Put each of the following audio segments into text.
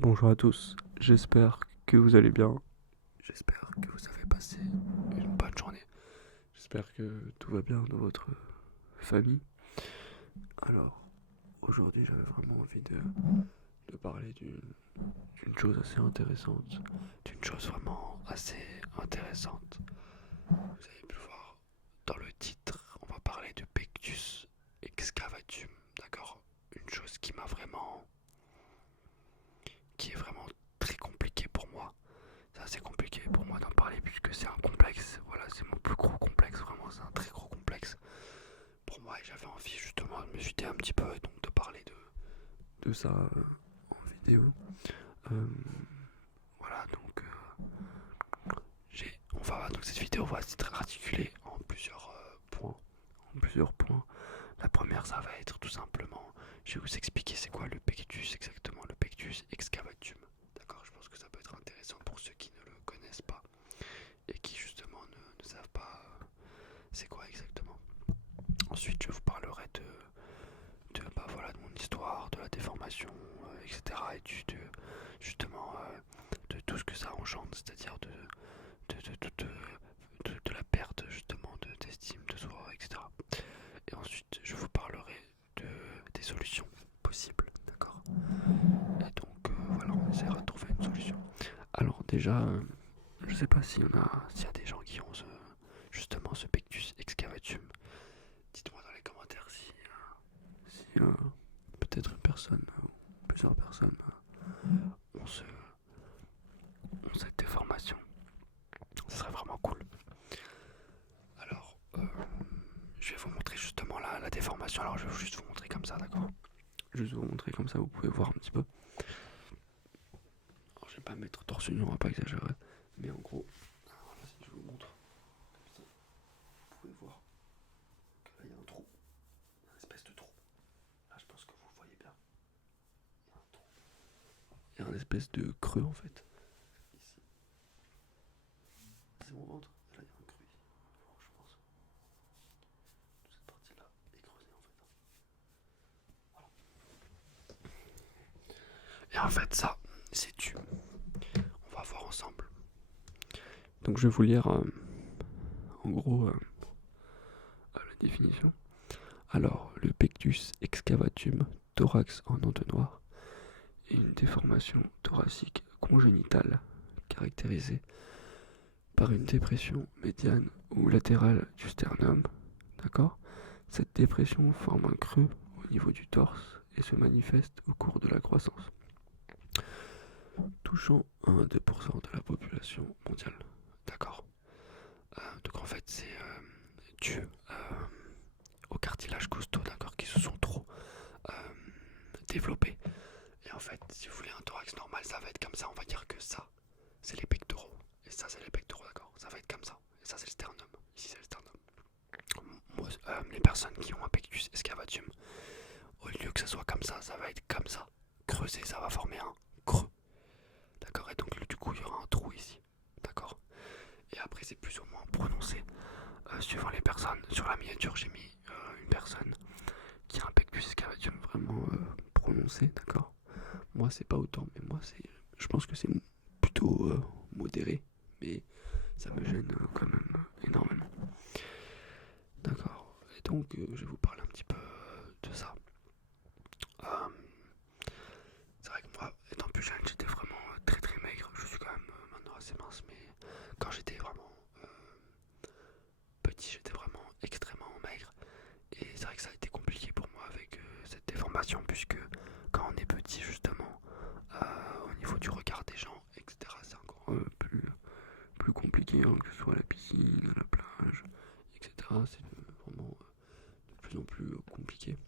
Bonjour à tous, j'espère que vous allez bien, j'espère que vous avez passé une bonne journée, j'espère que tout va bien dans votre famille. Alors, aujourd'hui j'avais vraiment envie de parler d'une chose assez intéressante, d'une chose vraiment assez intéressante. Vous avez pu voir dans le titre, on va parler de Pectus excavatum, d'accord. Une chose qui est vraiment très compliquée pour moi. C'est assez compliqué pour moi d'en parler puisque c'est un complexe. Voilà, c'est mon plus gros complexe, vraiment, c'est un très gros complexe pour moi et j'avais envie justement de me vider un petit peu et donc de parler de ça en vidéo. Euh, voilà, donc cette vidéo va être articulée en plusieurs points. En plusieurs points. La première, ça va être tout simplement, je vais vous expliquer c'est quoi le pectus exactement, le pectus excavatum. D'accord, je pense que ça peut être intéressant pour ceux qui ne le connaissent pas et qui justement ne savent pas c'est quoi exactement. Ensuite, je vous parlerai de mon histoire, de la déformation, etc. Et justement de tout ce que ça engendre, c'est-à-dire de la perte justement d'estime de soi, etc. Et ensuite, je vous parlerai des solutions possibles, d'accord. Et donc, voilà, on essaiera de trouver une solution. Alors déjà, je sais pas s'il y a des gens qui ont justement ce pectus excavatum. Dites-moi dans les commentaires si peut-être une personne ou plusieurs personnes ont, ont cette déformation. Ce serait vraiment cool. Alors, je vais vous montrer justement la déformation. Alors, je vais juste vous montrer comme ça, d'accord. Juste vous montrer comme ça, vous pouvez voir un petit peu. Alors, je vais pas mettre torse nu, on va pas exagérer. Mais en gros, voilà, si je vous montre comme ça, vous pouvez voir que là, il y a un trou. Une espèce de trou. Là, je pense que vous le voyez bien. Il y a un trou. Il y a un espèce de creux en fait. Ici. C'est mon ventre. Et là, il y a un creux ici. Alors, je pense. Toute cette partie-là est creusée en fait. Et en fait, ça, c'est dû. On va voir ensemble. Donc, je vais vous lire en gros la définition. Alors, le pectus excavatum, thorax en entonnoir, est une déformation thoracique congénitale caractérisée par une dépression médiane ou latérale du sternum. D'accord. Cette dépression forme un creux au niveau du torse et se manifeste au cours de la croissance, touchant 1 à 2% de la population mondiale. D'accord. Donc en fait, c'est dû au cartilage costaux, d'accord, qui se sont trop euh, développés. Et en fait, si vous voulez un thorax normal, ça va être comme ça. On va dire que ça, c'est les pectoraux. Et ça, c'est les pectoraux, d'accord. Ça va être comme ça. Et ça, c'est le sternum. Ici, c'est le sternum. Moi, les personnes qui ont un pectus excavatum, au lieu que ça soit comme ça va être comme ça. Creusé, ça va former un creux. D'accord. Et donc, du coup, il y aura un trou ici. D'accord. Et après, c'est plus ou moins prononcé suivant les personnes. Sur la miniature, j'ai mis une personne qui a un pectus excavatum vraiment prononcé, d'accord. Moi, c'est pas autant, mais je pense que c'est plutôt modéré, mais ça me gêne quand même énormément. D'accord. Et donc, je vais vous parler un petit peu de ça. Euh, c'est vrai que moi, étant plus jeune, j'étais vraiment très très maigre. Je suis quand même maintenant assez mince, mais quand j'étais vraiment petit, j'étais vraiment extrêmement maigre. Et c'est vrai que ça a été compliqué pour moi avec cette déformation, puisque quand on est petit, justement, au niveau du regard des gens, etc., c'est encore plus compliqué, hein, que ce soit à la piscine, à la plage, etc. C'est vraiment de plus en plus compliqué.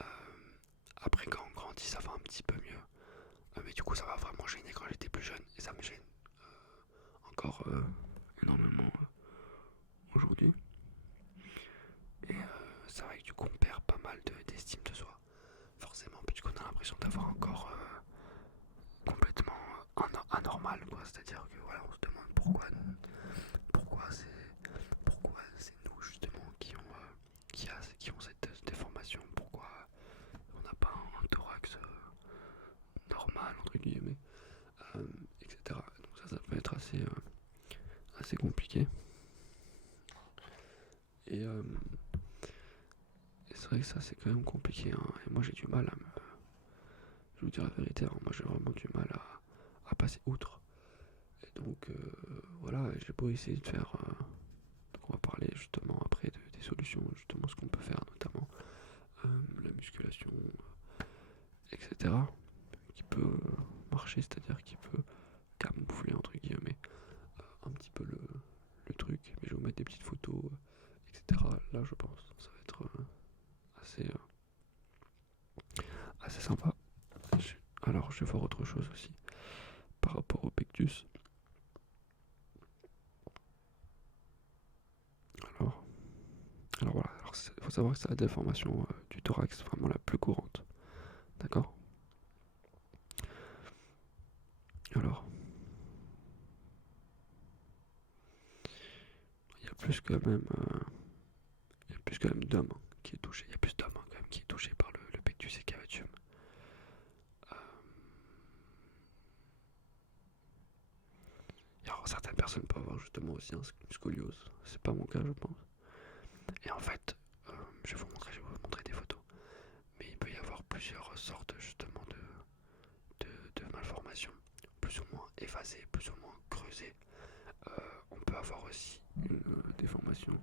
Euh, Après, quand on grandit, ça va un petit peu mieux. Mais du coup, ça va vraiment gêner quand j'étais plus jeune, et ça me gêne encore énormément aujourd'hui. Et c'est vrai que du coup, on perd pas mal d'estime de soi, forcément, puisqu'on a l'impression d'avoir un corps complètement anormal, quoi. C'est-à-dire que voilà, on se demande pourquoi c'est nous justement qui ont cette déformation, pourquoi on n'a pas un thorax normal entre guillemets, etc. Donc ça peut être assez compliqué. Et c'est vrai que ça c'est quand même compliqué, hein. Et moi j'ai du mal je vous dis la vérité, hein, moi j'ai vraiment du mal à passer outre. Et donc voilà, j'ai beau essayer de faire. Donc on va parler justement après des solutions, justement ce qu'on peut faire, notamment la musculation, etc. Qui peut marcher, c'est-à-dire qui peut camoufler entre guillemets un petit peu le truc. Mais je vais vous mettre des petites photos, etc. Là je pense que ça va être assez, assez sympa. Alors je vais voir autre chose aussi par rapport au pectus. Alors voilà, il faut savoir que c'est la déformation du thorax vraiment la plus courante. D'accord? Alors, il y a plus quand même, d'hommes qui est touché. Il y a plus d'hommes quand même qui est touché par le pectus et cavatium. Alors certaines personnes peuvent avoir justement aussi une scoliose. C'est pas mon cas, je pense. Et en fait, je vais vous montrer des photos. Mais il peut y avoir plusieurs sortes justement de malformations, plus ou moins évasées, plus ou moins creusées. On peut avoir aussi une déformation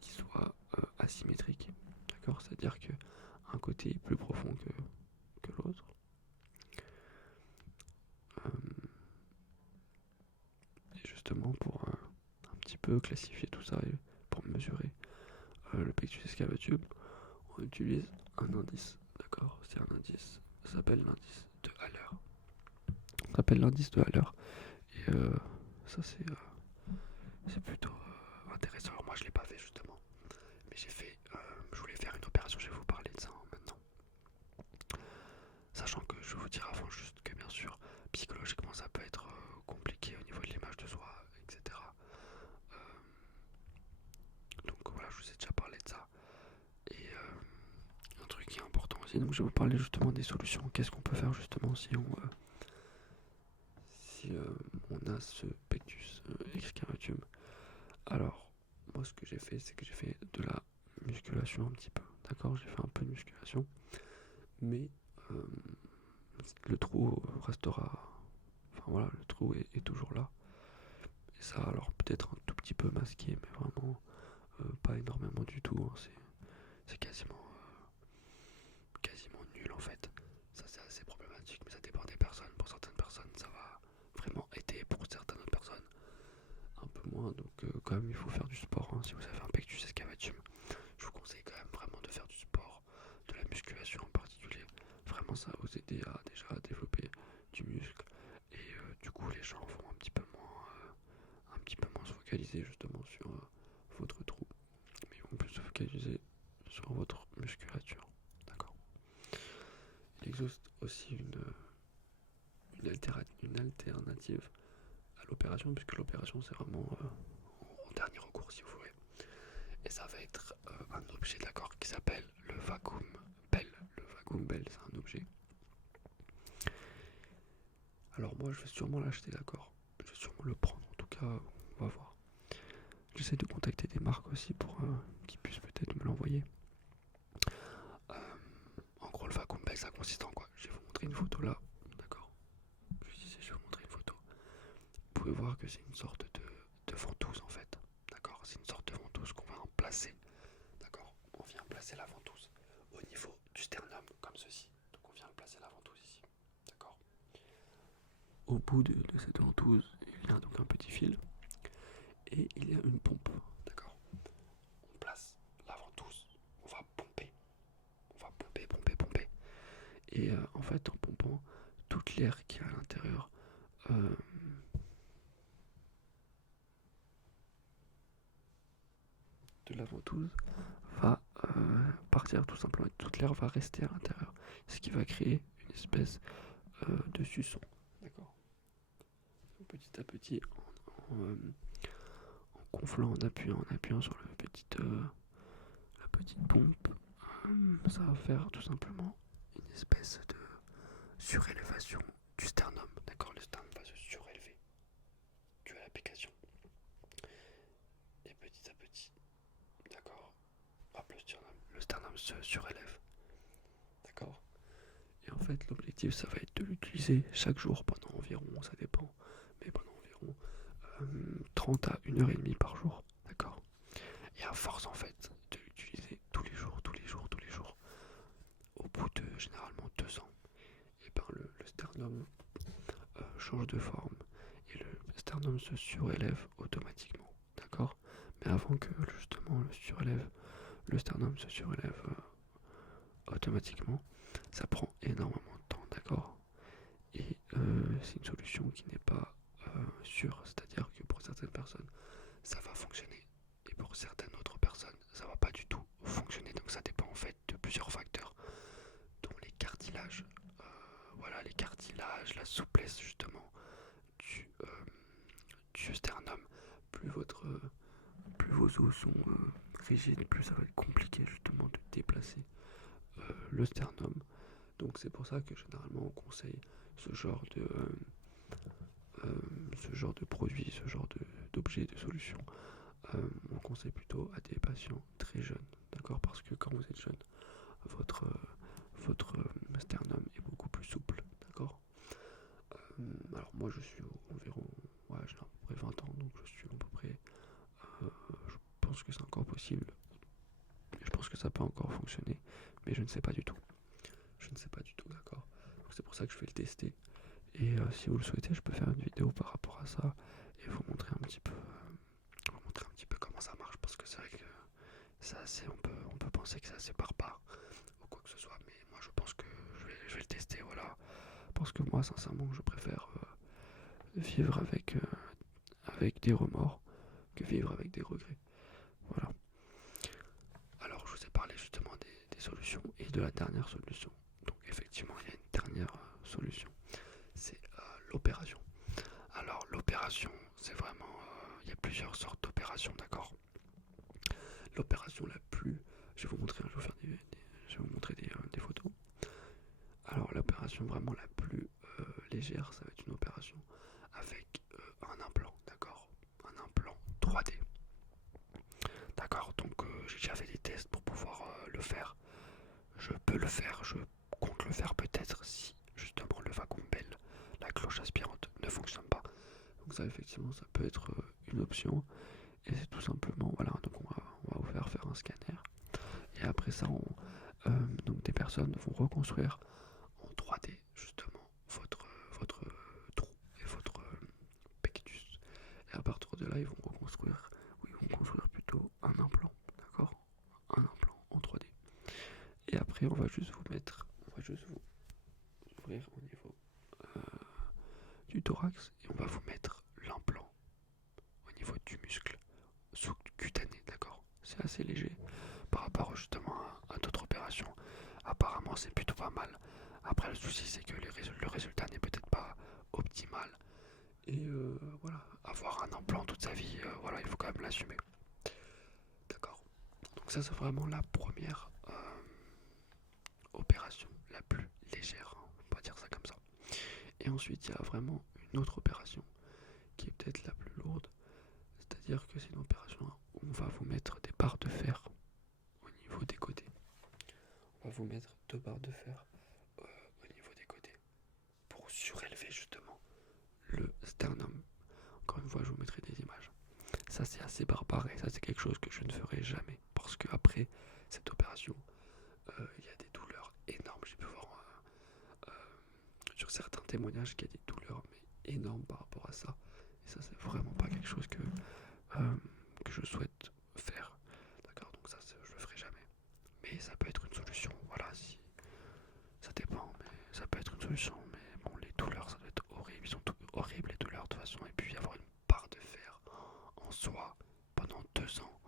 qui soit asymétrique. D'accord? C'est-à-dire qu'un côté est plus profond que l'autre. Et justement pour un petit peu classifier tout ça et pour mesurer le pectus excavatum, on utilise un indice. D'accord? C'est un indice. Ça s'appelle l'indice de Haller. Ça s'appelle l'indice de Haller. Et ça c'est plutôt intéressant. Alors moi je l'ai pas fait justement. Mais je voulais faire une opération, je vais vous parler de ça maintenant. Sachant que je vais vous dire avant juste que bien sûr, psychologiquement ça peut être compliqué au niveau de l'image de soi, etc. Donc voilà, je vous ai déjà parlé de ça. Et un truc qui est important aussi, donc je vais vous parler justement des solutions. Qu'est-ce qu'on peut faire justement si on a ce pectus excavatum. Alors, moi ce que j'ai fait, c'est que j'ai fait de la musculation un petit peu. D'accord? J'ai fait un peu de musculation. Mais le trou restera. Enfin voilà, le trou est toujours là. Et ça, alors peut-être un tout petit peu masqué, mais vraiment pas énormément du tout, hein. C'est quasiment nul en fait. Ça c'est assez problématique, mais ça dépend des personnes. Pour certaines personnes, ça va vraiment aider. Pour certaines autres personnes, un peu moins. Donc quand même, il faut faire du sport, hein. Si vous avez un pectus excavatum, je vous conseille quand même vraiment de faire du sport, de la musculation en particulier. Vraiment, ça va vous aider à déjà développer du muscle. Et du coup, les gens vont un petit peu moins se focaliser justement sur votre trou, mais ils vont plus se focaliser sur votre musculature. D'accord? Il existe aussi une alternative à l'opération, puisque l'opération c'est vraiment en dernier recours si vous voulez. Et ça va être un objet, d'accord, qui s'appelle le vacuum bell. Le vacuum bell, c'est un objet. Alors moi je vais sûrement l'acheter, d'accord. Je vais sûrement le prendre, en tout cas on va voir. J'essaie de contacter des marques aussi pour qu'ils puissent peut-être me l'envoyer. En gros le vacuum bell ça consiste en quoi? Je vais vous montrer une photo là, d'accord. Je vais vous montrer une photo. Vous pouvez voir que c'est une sorte de ventouse en fait. D'accord? C'est une sorte de ventouse qu'on va en placer. D'accord? On vient placer la ventouse au niveau du sternum, comme ceci. Donc on vient placer la ventouse ici. D'accord? Au bout de cette ventouse, il y a donc un petit fil. Et il y a une pompe. D'accord? On place la ventouse. On va pomper. On va pomper, pomper, pomper. Et en fait, en pompant, toute l'air qui est à l'intérieur de la ventouse va partir tout simplement. Et toute l'air va rester à l'intérieur. Ce qui va créer une espèce de suçon. D'accord? Petit à petit, en gonflant, en appuyant sur la petite pompe, ça va faire tout simplement une espèce de surélévation du sternum, d'accord? Le sternum va se surélever dû à l'application. Et petit à petit, d'accord? Hop, le sternum se surélève, d'accord? Et en fait, l'objectif, ça va être de l'utiliser chaque jour pendant environ, ça dépend, mais pendant environ 30 à 1h30 par jour, d'accord? Et à force, en fait, de l'utiliser tous les jours, tous les jours, tous les jours, au bout de généralement 2 ans, et ben le sternum change de forme et le sternum se surélève automatiquement, d'accord? Mais avant que justement le sternum se surélève automatiquement, ça prend énormément de temps, d'accord? Et c'est une solution qui n'est pas sûre, c'est-à-dire que pour certaines personnes, ça va fonctionner et pour certaines autres personnes, ça va pas du tout fonctionner. Donc ça dépend en fait de plusieurs facteurs, dont les cartilages, voilà, les cartilages, la souplesse justement du sternum. Plus plus vos os sont rigides, plus ça va être compliqué justement de déplacer le sternum. Donc c'est pour ça que généralement on conseille ce genre de produit, ce genre d'objet, de solution. On conseille plutôt à des patients très jeunes, d'accord? Parce que quand vous êtes jeune, votre, votre sternum est beaucoup plus souple, d'accord? Alors moi je suis environ, ouais, j'ai à peu près 20 ans, donc je suis à peu près, je pense que c'est encore possible, je pense que ça peut encore fonctionner, mais je ne sais pas du tout. Je ne sais pas du tout, d'accord? Donc c'est pour ça que je vais le tester. Et si vous le souhaitez, je peux faire une vidéo par rapport à ça et vous montrer un petit peu, comment ça marche, parce que c'est vrai que c'est assez, on peut penser que c'est assez barbare ou quoi que ce soit, mais moi je pense que je vais le tester, voilà, parce que moi sincèrement je préfère vivre avec des remords que vivre avec des regrets, voilà. Alors je vous ai parlé justement des solutions et de la dernière solution. Donc effectivement il y a une dernière solution, c'est l'opération. Alors l'opération, c'est vraiment, il y a plusieurs sortes d'opérations, d'accord? L'opération la plus, je vais vous montrer, je vais vous montrer des photos. Alors l'opération vraiment la plus légère, ça va être une opération avec un implant, d'accord? Un implant 3D, d'accord? Donc j'ai déjà fait des tests pour pouvoir le faire. Je peux le faire, je compte le faire peut-être si justement le wagon Bell, la cloche aspirante, ne fonctionne pas. Donc ça effectivement ça peut être une option. Et c'est tout simplement, voilà, donc on va vous faire un scanner. Et après ça, donc des personnes vont reconstruire en 3D justement votre trou et votre pectus. Et à partir de là, ils vont construire plutôt un implant, d'accord? Un implant en 3D. Et après, on va juste vous ouvrir au niveau du thorax et on va vous mettre l'implant au niveau du muscle sous-cutané, d'accord? C'est assez léger par rapport justement à d'autres opérations. Apparemment, c'est plutôt pas mal. Après, le souci, c'est que le résultat n'est peut-être pas optimal. Et voilà, avoir un implant toute sa vie, voilà, il faut quand même l'assumer. D'accord? Donc ça, c'est vraiment la première opération, la plus légère, hein, on va dire ça comme ça. Et ensuite, il y a vraiment une autre opération qui est peut-être la plus lourde. C'est-à-dire que c'est une opération où on va vous mettre des barres de fer au niveau des côtés. On va vous mettre 2 barres de fer au niveau des côtés pour surélever justement le sternum. Encore une fois, je vous mettrai des images. Ça, c'est assez barbare et ça, c'est quelque chose que je ne ferai jamais parce que après cette opération, il y a des douleurs énormes. J'ai pu voir sur certains témoignages qu'il y a des douleurs mais énormes par rapport à ça. Et ça, c'est vraiment pas quelque chose que je souhaite faire. D'accord, donc ça, je le ferai jamais. Mais ça peut être une solution, voilà, si ça dépend, mais ça peut être une solution. Mais bon, les douleurs, ça doit être horrible, ils sont horribles les douleurs de toute façon. Et puis avoir une barre de fer en soi pendant 2 ans,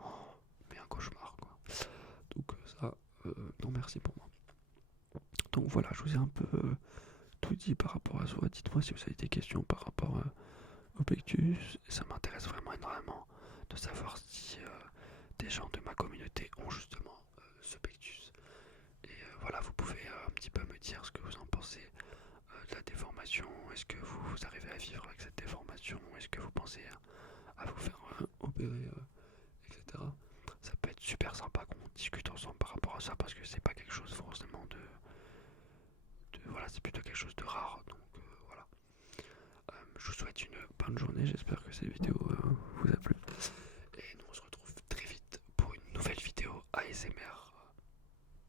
mais un cauchemar quoi. Donc ça, non merci pour moi. Donc voilà, je vous ai un peu tout dit par rapport à ça. Dites-moi si vous avez des questions par rapport au pectus. Ça m'intéresse vraiment énormément de savoir si des gens de ma communauté ont justement ce pectus. Et voilà, vous pouvez un petit peu me dire ce que vous en pensez de la déformation Est-ce que vous arrivez à vivre avec cette déformation? Est-ce que vous pensez à vous faire opérer, etc. Ça peut être super sympa qu'on discute ensemble par rapport à ça parce que c'est pas quelque chose forcément voilà, c'est plutôt quelque chose de rare. Donc voilà. Je vous souhaite une bonne journée. J'espère que cette vidéo vous a plu.